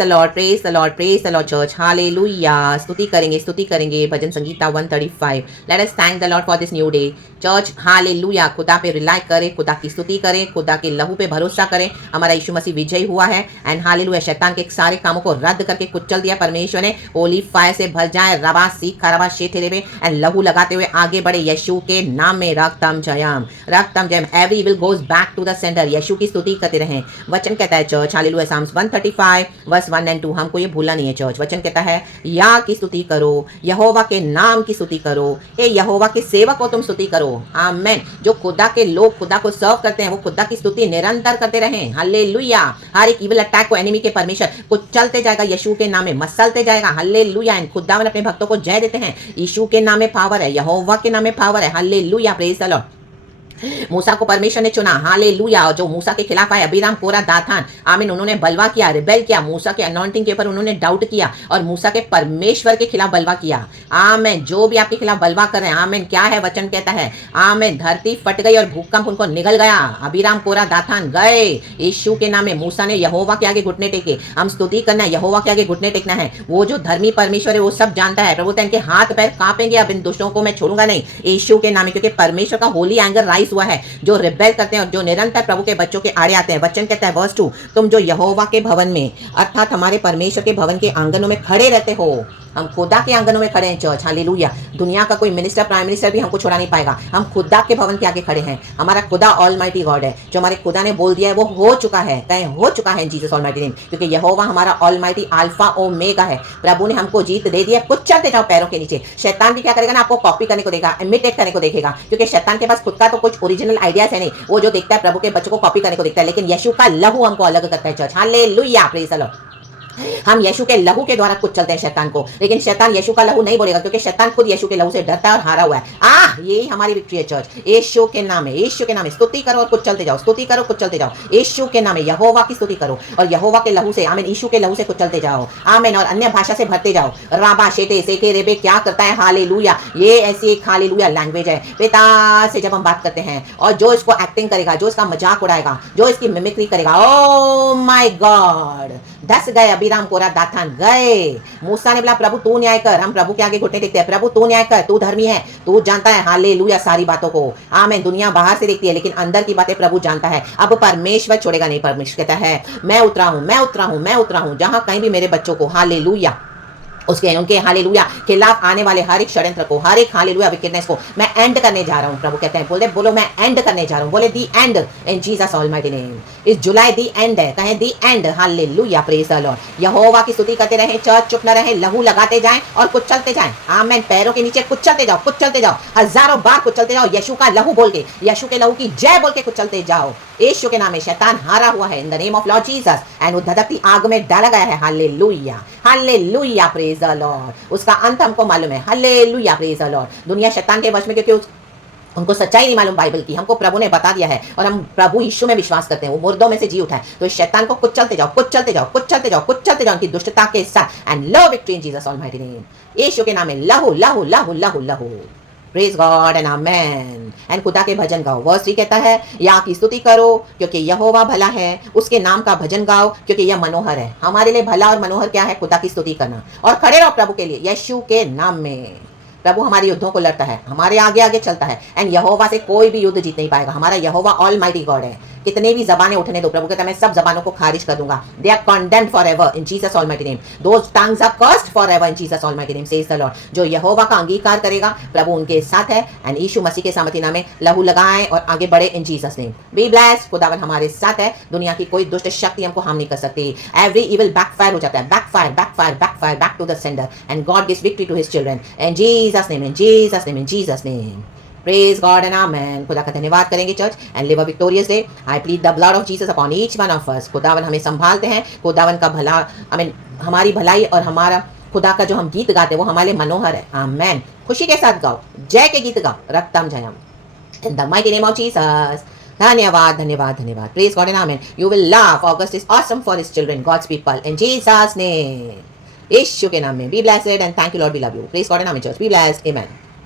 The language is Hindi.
Praise the Lord, praise the Lord church, hallelujah. स्तुति करेंगे भजन संगीता 135। Let us thank the Lord for this new day church, hallelujah. खुदा पे रिलाई करें, खुदा की स्तुति करें, खुदा के लहू पे भरोसा करें। हमारा यीशु मसीह विजयी हुआ है एंड हालेलुया। शैतान के सारे कामों को रद्द करके कुचल दिया परमेश्वर ने। होली फायर से भर जाए, रबा सीख खरबा शेठेरे में एंड लहू लगाते हुए आगे बढ़े यीशु के नाम में। रक्तम जयम, रक्तम जयम। Every will goes back to the center. यीशु की स्तुति करते रहें। वचन कहता है church, hallelujah, psalms 135 verse 1 and 2। हमको ये भूलना नहीं है चर्च। वचन कहता है या की स्तुति करो, यहोवा के नाम की स्तुति करो, ए यहोवा के सेवक को तुम स्तुति करो। आमेन। जो खुदा के लोग खुदा को सर्व करते हैं वो खुदा की स्तुति निरंतर करते रहें। हालेलुया। हर एक इविल अटैक को एनिमी के परमेश्वर को चलते जाएगा, यीशु के नाम में मसलते जाएगा। हालेलुया। एंड खुदावन अपने भक्तों को जय देते हैं। यीशु के नाम में पावर है, यहोवा के नाम में पावर है। Hallelujah, praise the lord. मूसा को परमेश्वर ने चुना, हालेलुया। जो मूसा के खिलाफ आए, अबीराम कोरा दाथान, आमीन, उन्होंने बलवा किया, रिबेल किया, मूसा के अनॉइंटिंग के ऊपर उन्होंने डाउट किया और मूसा के परमेश्वर के खिलाफ बलवा किया। आमीन। जो भी आपके खिलाफ बलवा कर रहे हैं, आमीन, क्या है वचन कहता है, आमीन, धरती फट गई और भूकंप उनको निगल गया। अबीराम कोरा दाथान गए यीशु के नाम में। मूसा ने यहोवा के आगे घुटने टेके। हम स्तुति करना है, यहोवा के आगे घुटने टेकना है। वो जो धर्मी परमेश्वर है वो सब जानता है। प्रभु इनके हाथ पैर कांपेंगे, अब इन दुष्टों को मैं छोड़ूंगा नहीं यीशु के नाम में, क्योंकि परमेश्वर का होली एंगर राइज हुआ है। जो रिबेल करते हैं और जो निरंतर प्रभु के बच्चों के आड़े आते हैं। वचन कहता है वर्स 2, तुम जो यहोवा के भवन में अर्थात हमारे परमेश्वर के भवन के आंगनों में खड़े रहते हो। हम खुदा के आंगनों में खड़े हैं चर्च, हालेलुया। दुनिया का कोई मिनिस्टर प्राइम मिनिस्टर भी हमको छुड़ा नहीं पाएगा। हम खुदा के भवन के आगे खड़े हैं। हमारा खुदा ऑलमाइटी गॉड है। जो हमारे खुदा ने बोल दिया है वो हो चुका है, कहें हो चुका है जीसस ऑलमाइटी नेम, क्योंकि यहोवा हमारा ऑलमाइटी अल्फा ओमेगा है। प्रभु ने हमको जीत दे दिया। कुछ चलते जाओ पैरों के नीचे। शैतान भी क्या करेगा ना, आपको कॉपी करने को देगा, इमिटेट करने को देखेगा, क्योंकि शैतान के पास खुद का तो कुछ ओरिजिनल आइडियाज है नहीं। वो जो देखता है प्रभु के बच्चों को कॉपी करने को देखता है, लेकिन यीशु का लहू हमको अलग करता है church, hallelujah, praise the Lord. हम यीशु के लहू के द्वारा कुछ चलते हैं शैतान को, लेकिन शैतान यीशु का लहू नहीं बोलेगा, क्योंकि शैतान खुद यीशु के लहू से डरता है और हारा हुआ है। यही हमारी विक्ट्री है चर्च। यीशु के नाम में, यीशु के नाम में स्तुति करो और कुछ चलते जाओ, स्तुति करो कुछ चलते जाओ। यीशु के नाम में यहोवा की स्तुति करो और यहोवा के लहू से, आमीन, यीशु के लहू से कुछ चलते जाओ, आमीन, और अन्य भाषा से भरते जाओ। राबा शेटे सेके रेबे क्या करता है, हालेलुया। ये ऐसी एक हालेलुया लैंग्वेज है। पिता से जब हम बात करते हैं और जो इसको एक्टिंग करेगा, जो इसका मजाक उड़ाएगा, जो इसकी मिमिक्री करेगा, ओ माय गॉड, धस गए अबीराम कोरा दाथान गए। मूसा ने बोला प्रभु तू न्याय कर। हम प्रभु के आगे घुटने टेकते हैं, प्रभु तू न्याय कर, तू धर्मी है, तू जानता है, हालेलुया, सारी बातों को। आमीन। दुनिया बाहर से देखती है लेकिन अंदर की बातें प्रभु जानता है। अब परमेश्वर छोड़ेगा नहीं। परमेश्वर कहता है मैं उतरा हूं, मैं उतरा हूं, मैं उतरा हूं। जहां कहीं भी मेरे बच्चों को, हालेलुया, उसके उनके हालेलुया खिलाफ आने वाले हर एक षड्यंत्र को, हर एक हालेलुया विकेटनेस को मैं एंड करने जा रहा हूं। प्रभु कहते हैं, बोले बोलो मैं एंड करने जा रहा हूं। बोले the end in Jesus almighty name. इस जुलाई दी एंड है, कहें the end, hallelujah, praise the lord. यहोवा की स्तुति करते रहें चर्च, चुप न रहें, लहू लगाते जाएं और कुछ चलते जाएं। आमीन। पैरों के नीचे कुछ चलते जाओ, कुछ चलते जाओ, हजारों बार कुछ चलते जाओ। यीशु का लहू बोल के, यीशु के लहू की जय बोल के कुछ चलते जाओ। यीशु के नाम में शैतान हारा हुआ है in the name of Lord Jesus and वो धधकती आग में डाला गया है। Hallelujah, hallelujah, praise the Lord. उसका अंत हमको मालूम है, हालेलुया, प्रेज द लॉर्ड। दुनिया शैतान के वश में, क्योंकि उनको सच्चाई नहीं मालूम बाइबल की। हमको प्रभु ने बता दिया है और हम प्रभु यीशु में विश्वास करते हैं, वो मुर्दों में से जी उठा है। तो इस शैतान को कुछ चलते जाओ, कुछ चलते जाओ, कुछ चलते जाओ, कुछ चलते जाओ उनकी दुष्टता के साथ and lo victory in Jesus almighty name. यीशु के नाम में लहू लहू लहू लहू लहू। Praise God and amen. And खुदा के भजन गाओ। वर्स 3 कहता है या की स्तुति करो क्योंकि यहोवा भला है, उसके नाम का भजन गाओ क्योंकि यह मनोहर है। हमारे लिए भला और मनोहर क्या है, खुदा की स्तुति करना। और खड़े रहो प्रभु के लिए यीशु के नाम में। प्रभु हमारे युद्धों को लड़ता है, हमारे आगे आगे चलता है एंड यहोवा से कोई भी युद्ध जीत नहीं पाएगा। हमारा यहोवा ऑलमाइटी गॉड है। कितने भी जबानें उठने दो, प्रभु कहता है मैं सब जबानों को खारिज कर दूंगा। They are condemned forever in Jesus almighty name. Those tongues are cursed forever in Jesus almighty name says the Lord. जो यहोवा का अंगीकार करेगा प्रभु उनके साथ है एंड यीशु मसीह के सामर्थी नाम में लहू लगाएं और आगे बढ़े इन जीसस नेम। Be blessed. खुदावन हमारे साथ है। दुनिया की कोई दुष्ट शक्ति हमको हार्म नहीं कर सकती। एवरी इविल बैकफायर हो जाता है, backfire backfire backfire back to the sender and God gives victory to his children in Jesus name, in Jesus name, in Jesus name. Praise God and Amen। खुदा का धन्यवाद करेंगे church and live a victorious day. I plead the blood of Jesus upon each one of us. खुदावन हमें संभालते हैं। खुदावन का भला, आमीन, हमारी भलाई और हमारा खुदा का जो हम गीत गाते हैं वो हमारे मनोहर है। आमेन। खुशी के साथ गाओ, जय के गीत गाओ, रक्तम जयम in the mighty name of Jesus. धन्यवाद धन्यवाद धन्यवाद। Praise God and amen. You will laugh. August is awesome for his children, God's people, in Jesus name. यीशु के नाम में be blessed and thank you lord, we love you. Praise God and amen church, be blessed, amen.